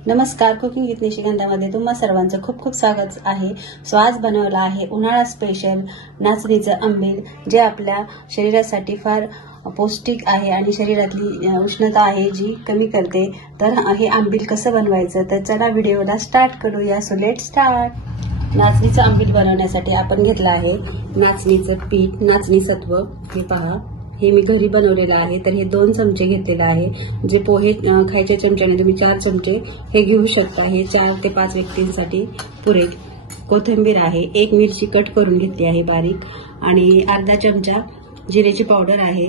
नमस्कार, cooking with निशिगंधामध्ये तुम्हा सर्वांचं खूप खूप स्वागत आहे। सो आज बनवला आहे उन्हाळा स्पेशल नाचणीचं आंबील, जे आपल्या शरीरासाठी फार पौष्टिक आहे आणि शरीरातली उष्णता आहे जी कमी करते। तर हे आंबील कसं बनवायचं, तर चला व्हिडिओला स्टार्ट करूया। So let start. नाचणीचं आंबील बनवण्यासाठी आपण घेतलं आहे नाचणीचं पीठ, नाचणी सत्व। हे पहा, हे मी घरी बनवलेलं आहे। तर हे 2 चमचे घेतलेले आहे। जे पोहे खायच्या चमच्याने तुम्ही 4 चमचे हे घेऊ शकता। हे 4 ते 5 व्यक्तींसाठी पुरेल। कोथिंबीर आहे, 1 मिरची कट करून घेतली आहे बारीक, आणि अर्धा चमचा जिऱ्याची पावडर आहे,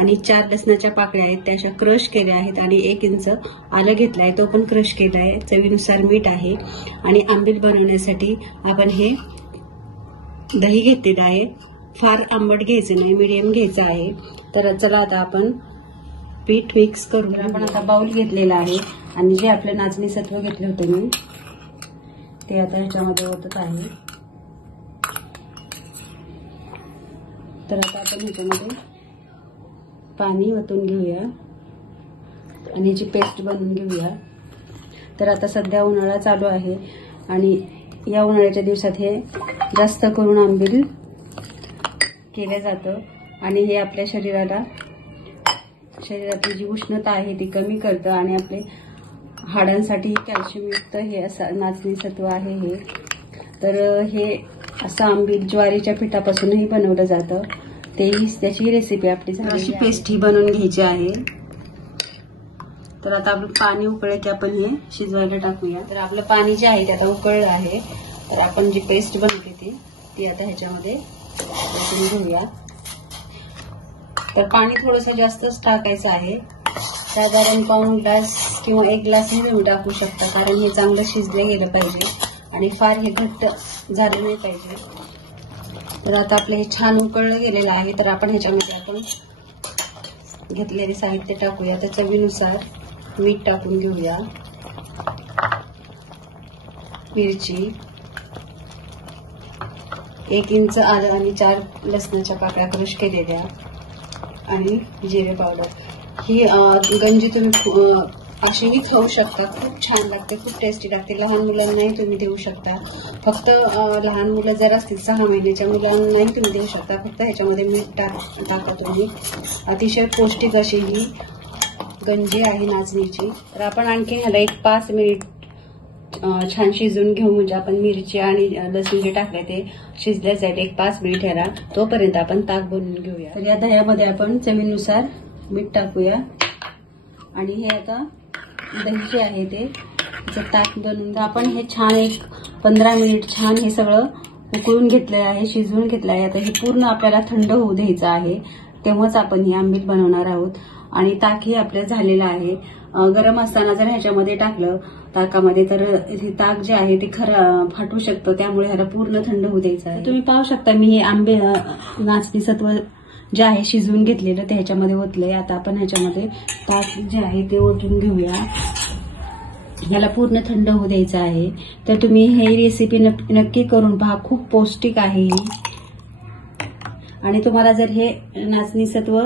आणि 4 लसणाच्या पाकळ्या आहेत, त्या अशा क्रश केल्या आहेत, आणि 1 इंच आलं घेतलं आहे, तो पण क्रश केला आहे। चवीनुसार मीठ आहे, आणि आंबील बनवण्यासाठी आपण हे दही घेतलेलं आहे। फार आंबट घ्यायचं नाही, मीडियम घ्यायचं आहे। तर चला आता आपण पीठ मिक्स करू। आपण आता बाउल घेतलेला आहे, आणि जे आपलं नाचणी सत्व घेतले होते मी ते आता ह्याच्यामध्ये ओतत आहे। तर आता आपण ह्याच्यामध्ये पाणी ओतून घेऊया आणि याची पेस्ट बनवून घेऊया। तर आता सध्या उन्हाळा चालू आहे, आणि या उन्हाळ्याच्या दिवसात हे जास्त करून आंबील केलं जातं, आणि हे आपल्या शरीरातली जी उष्णता आहे ती कमी करतं, आणि आपले हाडांसाठी कॅल्शियम युक्त हे असं नाचणी सत्व आहे हे। तर हे असं आंबील ज्वारीच्या पिठापासूनही बनवलं जातं। त्याची रेसिपी आपली झाली। अशी पेस्ट ही बनवून घ्यायची आहे। तर आता आपलं पाणी उकळलं की आपण हे शिजवायला टाकूया। तर आपलं पाणी जे आहे ते आता उकळलं आहे। तर आपण जी पेस्ट बनवली ती आता ह्याच्यामध्ये घेऊया। तर पाणी थोडंसं जास्तच टाकायचं आहे, साधारण पाऊण ग्लास किंवा 1 ग्लास हे तुम्ही टाकू शकता, कारण हे चांगलं शिजले गेलं पाहिजे आणि फार हे घट्ट झाले नाही पाहिजे। तर आता आपलं हे छान उकळलं गेलेलं आहे। तर आपण ह्याच्यामध्ये आपण घेतलेले साहित्य टाकूया। तर चवीनुसार मीठ टाकून घेऊया, मिरची, 1 इंच आलं, आणि 4 लसणाच्या पाकळ्या क्रश केलेल्या, आणि जिरे पावडर। ही गंजी तुम्ही अशीही खाऊ शकता, खूप छान लागते, खूप टेस्टी लागते। लहान मुलांनाही तुम्ही देऊ शकता। फक्त लहान मुलं जर असतील 6 महिन्याच्या मुलांनाही तुम्ही देऊ शकता। फक्त ह्याच्यामध्ये मीठ टाका तुम्ही। अतिशय पौष्टिक अशी ही गंजी आहे नाचणीची। तर आपण आणखी ह्याला 5 मिनिट छान शिजून घेऊ, म्हणजे आपण मिरची आणि लसूण जे टाकले ते शिजल्या जाईल 5 मिनिट ह्याला। तोपर्यंत आपण ताक बनवून घेऊया। तर या दह्यामध्ये आपण चवीनुसार मीठ टाकूया, आणि हे आता दही जे आहे ते ताक बनवून आपण हे छान 15 मिनिट छान हे सगळं उकळून घेतलं आहे, शिजवून घेतलं आहे। आता हे पूर्ण आपल्याला थंड होऊ द्यायचं आहे, तेव्हाच आपण हे आंबील बनवणार आहोत। आणि ताकही आपलं झालेलं आहे। गरम असताना जर ह्याच्यामध्ये टाकलं ताकामध्ये, तर हे ताक जे आहे ते फाटू शकतं, त्यामुळे ह्याला पूर्ण थंड होऊ द्यायचं आहे। तुम्ही पाहू शकता मी हे नाचणी सत्व जे आहे शिजवून घेतलेलं ते ह्याच्यामध्ये ओतलंय। आता आपण ह्याच्यामध्ये ताक जे आहे ते ओतून घेऊया। ह्याला पूर्ण थंड होऊ द्यायचं आहे। तर तुम्ही ही रेसिपी नक्की करून पहा, खूप पौष्टिक आहे ही। आणि तुम्हाला जर हे नाचणी सत्व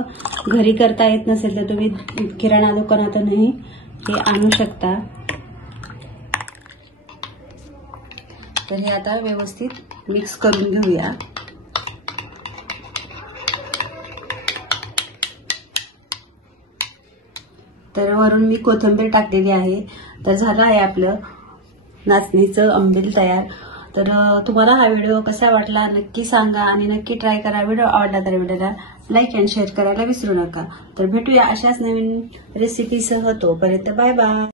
घरी करता येत नसेल तर तुम्ही किराणा दुकानातूनही हे आणू शकता। तर हे आता व्यवस्थित मिक्स करून घेऊया। तर वरून मी कोथिंबीर टाकलेली आहे। तर झालं आहे आपलं नाचणीचं आंबील तयार। तर तुम्हाला हा व्हिडिओ कसा वाटला नक्की सांगा, आणि नक्की ट्राय करा। व्हिडिओ आवडला तर व्हिडिओला लाईक आणि शेअर करायला विसरू नका। तर भेटूया अशाच नवीन रेसिपीसह, तोपर्यंत बाय बाय।